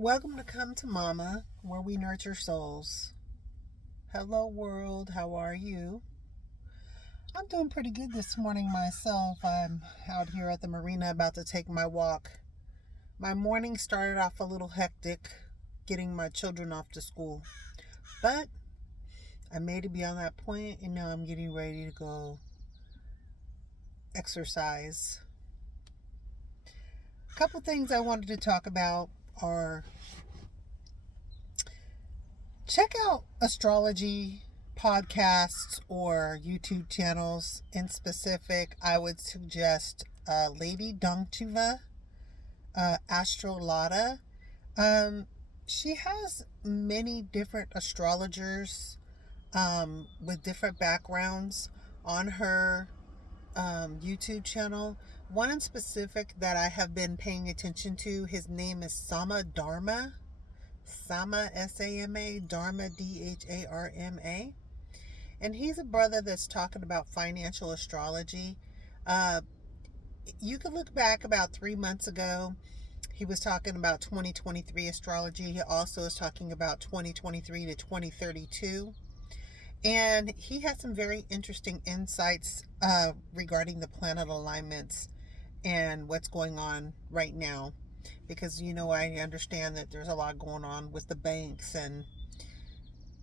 Welcome to Come to Momma, where we nurture souls. Hello, world. How are you? I'm doing pretty good this morning myself. I'm out here at the marina about to take my walk. My morning started off a little hectic, getting my children off to school. But I made it beyond that point, and now I'm getting ready to go exercise. A couple things I wanted to talk about are check out astrology podcasts or YouTube channels. In specific, I would suggest Lady Dongtuva, Astrolata. She has many different astrologers with different backgrounds on her YouTube channel. One in specific that I have been paying attention to, his name is Sama Dharma. Sama, S-A-M-A, Dharma, D-H-A-R-M-A. And he's a brother that's talking about financial astrology. Uh, you could look back about 3 months ago. He was talking about 2023 astrology. He also is talking about 2023 to 2032. And he had some very interesting insights regarding the planet alignments and what's going on right now. Because, I understand that there's a lot going on with the banks, and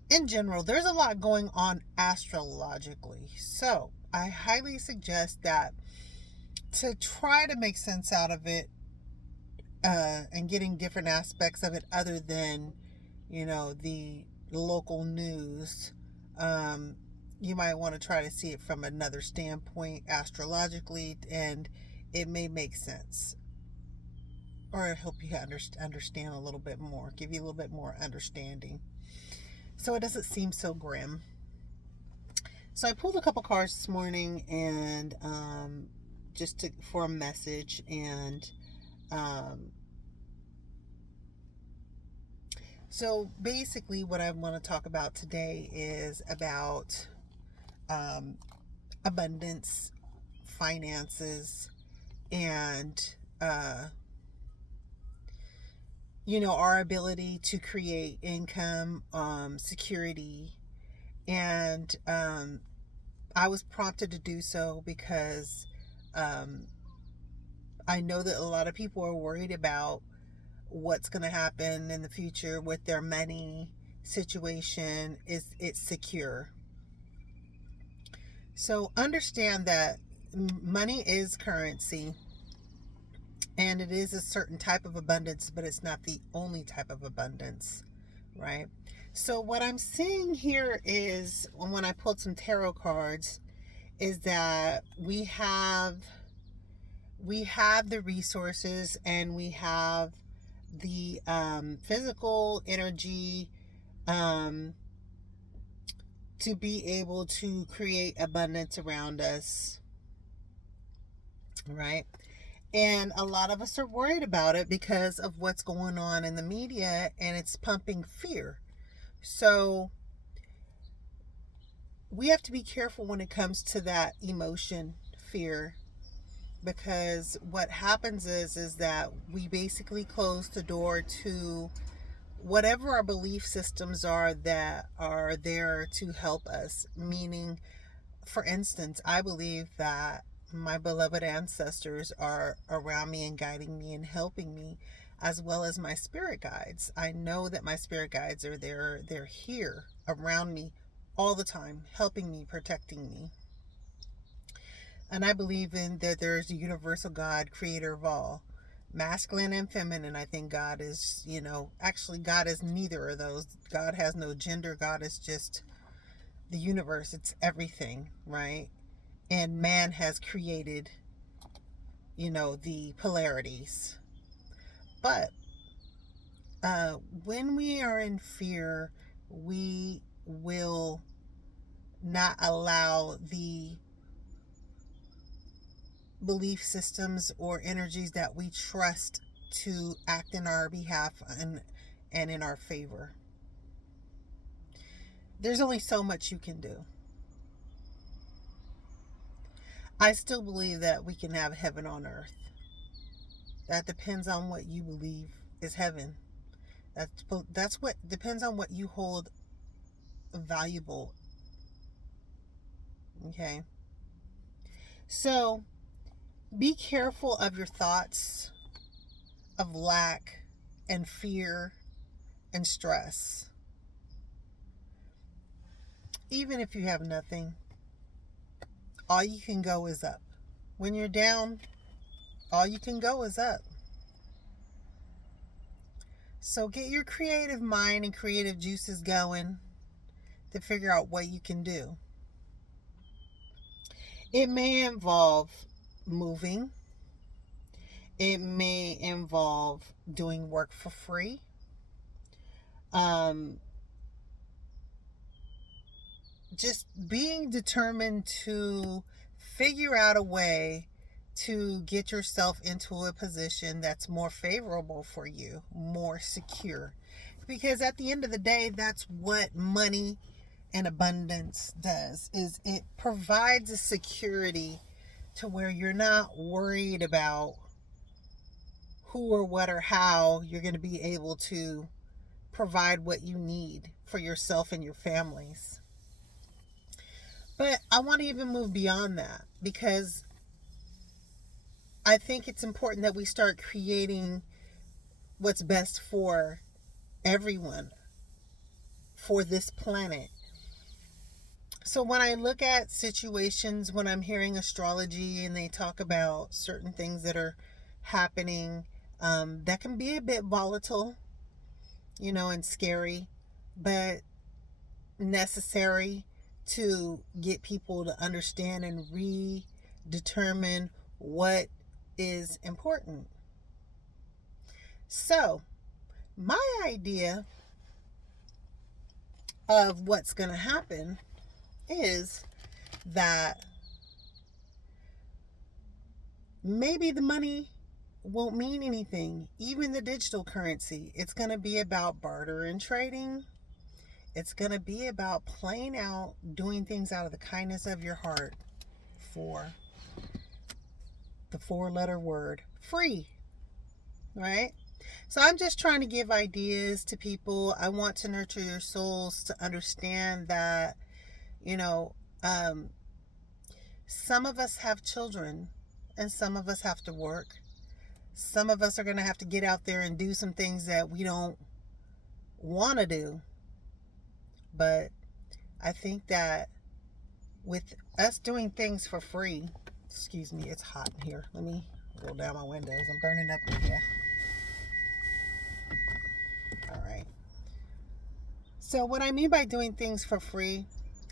in general, there's a lot going on astrologically. So I highly suggest that to try to make sense out of it and getting different aspects of it other than, the local news. You might want to try to see it from another standpoint astrologically, and it may make sense, or help you understand a little bit more, give you a little bit more understanding, so it doesn't seem so grim. So I pulled a couple cards this morning, and for a message, and so basically what I want to talk about today is about abundance, finances, and our ability to create income, security. And I was prompted to do so because I know that a lot of people are worried about what's going to happen in the future with their money situation. Is it secure? So understand that money is currency, and it is a certain type of abundance, but it's not the only type of abundance, right? So what I'm seeing here is, when I pulled some tarot cards, is that we have the resources, and we have the physical energy to be able to create abundance around us, right? And a lot of us are worried about it because of what's going on in the media, and it's pumping fear. So we have to be careful when it comes to that emotion, fear, because what happens is that we basically close the door to whatever our belief systems are that are there to help us. Meaning, for instance, I believe that my beloved ancestors are around me and guiding me and helping me, as well as my spirit guides. I know that my spirit guides are there. They're here around me all the time, helping me, protecting me. And I believe in that there's a universal God, creator of all, masculine and feminine. I think God is, actually God is neither of those. God has no gender. God is just the universe. It's everything, right? And man has created, the polarities. But when we are in fear, we will not allow the belief systems or energies that we trust to act in our behalf and in our favor. There's only so much you can do. I still believe that we can have heaven on earth. That depends on what you believe is heaven. That's what depends on what you hold valuable. Okay. So be careful of your thoughts of lack and fear and stress. Even if you have nothing, all you can go is up. When you're down, all you can go is up. So get your creative mind and creative juices going to figure out what you can do. It may involve moving. It may involve doing work for free. Um, just being determined to figure out a way to get yourself into a position that's more favorable for you, more secure. Because at the end of the day, that's what money and abundance does, is it provides a security to where you're not worried about who or what or how you're going to be able to provide what you need for yourself and your families. But I want to even move beyond that, because I think it's important that we start creating what's best for everyone, for this planet. So when I look at situations, when I'm hearing astrology and they talk about certain things that are happening, that can be a bit volatile, and scary, but necessary to get people to understand and redetermine what is important. So, my idea of what's going to happen is that maybe the money won't mean anything, even the digital currency. It's going to be about barter and trading. It's going to be about playing out, doing things out of the kindness of your heart for the 4-letter word free, right? So I'm just trying to give ideas to people. I want to nurture your souls to understand that, some of us have children and some of us have to work. Some of us are going to have to get out there and do some things that we don't want to do. But I think that with us doing things for free, excuse me, it's hot in here. Let me roll down my windows. I'm burning up in here. All right. So what I mean by doing things for free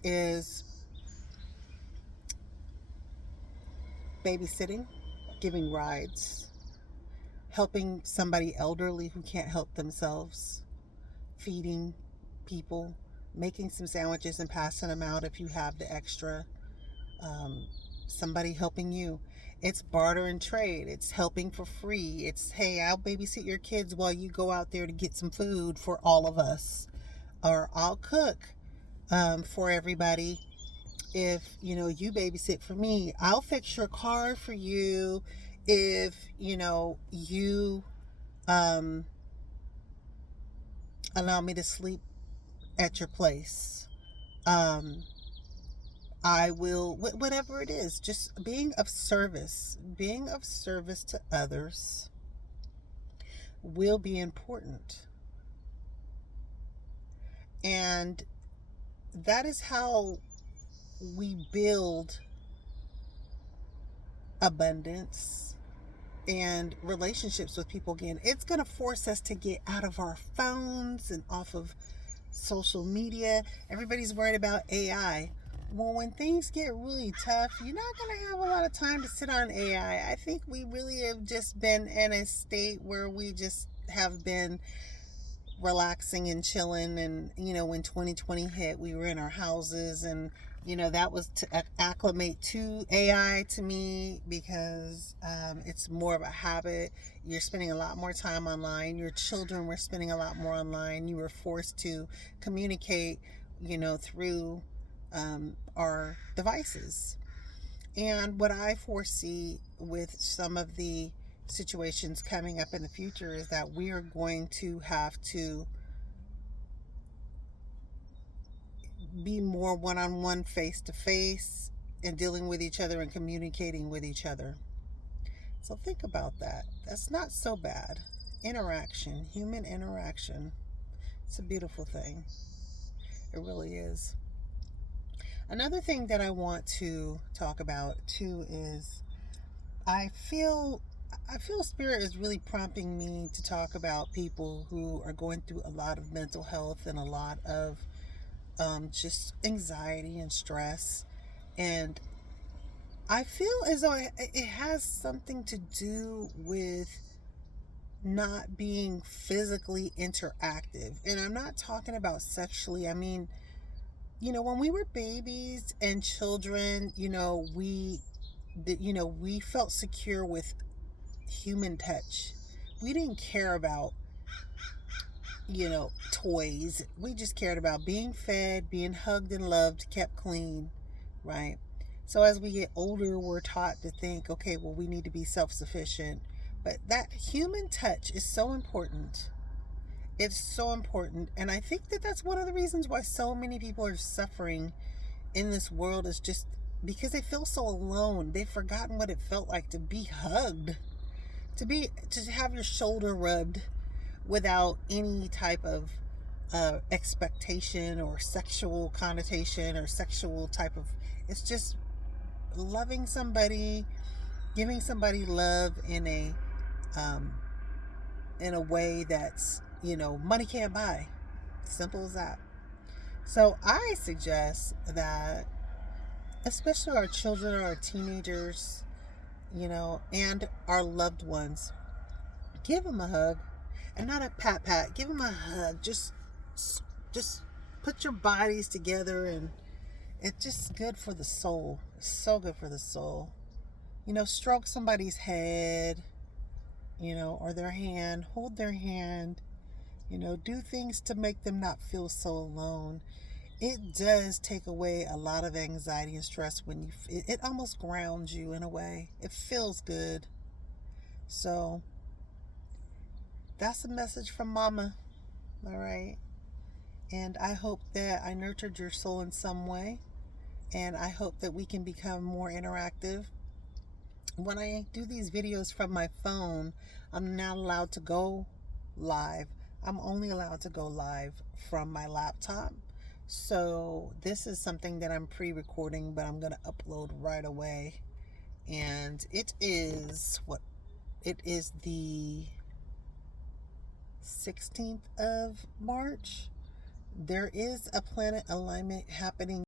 is babysitting, giving rides, helping somebody elderly who can't help themselves, feeding people, making some sandwiches and passing them out if you have the extra, somebody helping you. It's barter and trade. It's helping for free. It's, hey, I'll babysit your kids while you go out there to get some food for all of us. Or I'll cook for everybody if, you babysit for me. I'll fix your car for you if, you allow me to sleep at your place. I will, whatever it is, just being of service to others will be important. And that is how we build abundance and relationships with people again. It's going to force us to get out of our phones and off of social media. Everybody's worried about AI. Well, when things get really tough, you're not going to have a lot of time to sit on AI. I think we really have just been in a state where we just have been relaxing and chilling. And, when 2020 hit, we were in our houses, and, that was to acclimate to AI to me, because it's more of a habit. You're spending a lot more time online. Your children were spending a lot more online. You were forced to communicate, through our devices. And what I foresee with some of the situations coming up in the future is that we are going to have to be more one on one, face to face, and dealing with each other and communicating with each other. So think about that. That's not so bad. Interaction, human interaction. It's a beautiful thing. It really is. Another thing that I want to talk about too is I feel I feel spirit is really prompting me to talk about people who are going through a lot of mental health and a lot of just anxiety and stress. And I feel as though it has something to do with not being physically interactive. And I'm not talking about sexually. I mean, when we were babies and children, we felt secure with human touch. We didn't care about, toys. We just cared about being fed, being hugged and loved, kept clean, right? So as we get older, we're taught to think, okay, well, we need to be self sufficient. But that human touch is so important. It's so important. And I think that that's one of the reasons why so many people are suffering in this world, is just because they feel so alone. They've forgotten what it felt like to be hugged, to have your shoulder rubbed without any type of expectation or sexual connotation or sexual type of. It's just loving somebody, giving somebody love um, in a way that's money can't buy. Simple as that. So I suggest that, especially our children, our teenagers, and our loved ones, give them a hug, and not a pat pat. Give them a hug. Just put your bodies together, and it's just good for the soul. It's so good for the soul. Stroke somebody's head, or their hand. Hold their hand. Do things to make them not feel so alone. It does take away a lot of anxiety and stress when it almost grounds you in a way. It feels good. So that's a message from Mama. All right. And I hope that I nurtured your soul in some way. And I hope that we can become more interactive. When I do these videos from my phone, I'm not allowed to go live. I'm only allowed to go live from my laptop. So this is something that I'm pre-recording, but I'm going to upload right away. And it is the 16th of March. There is a planet alignment happening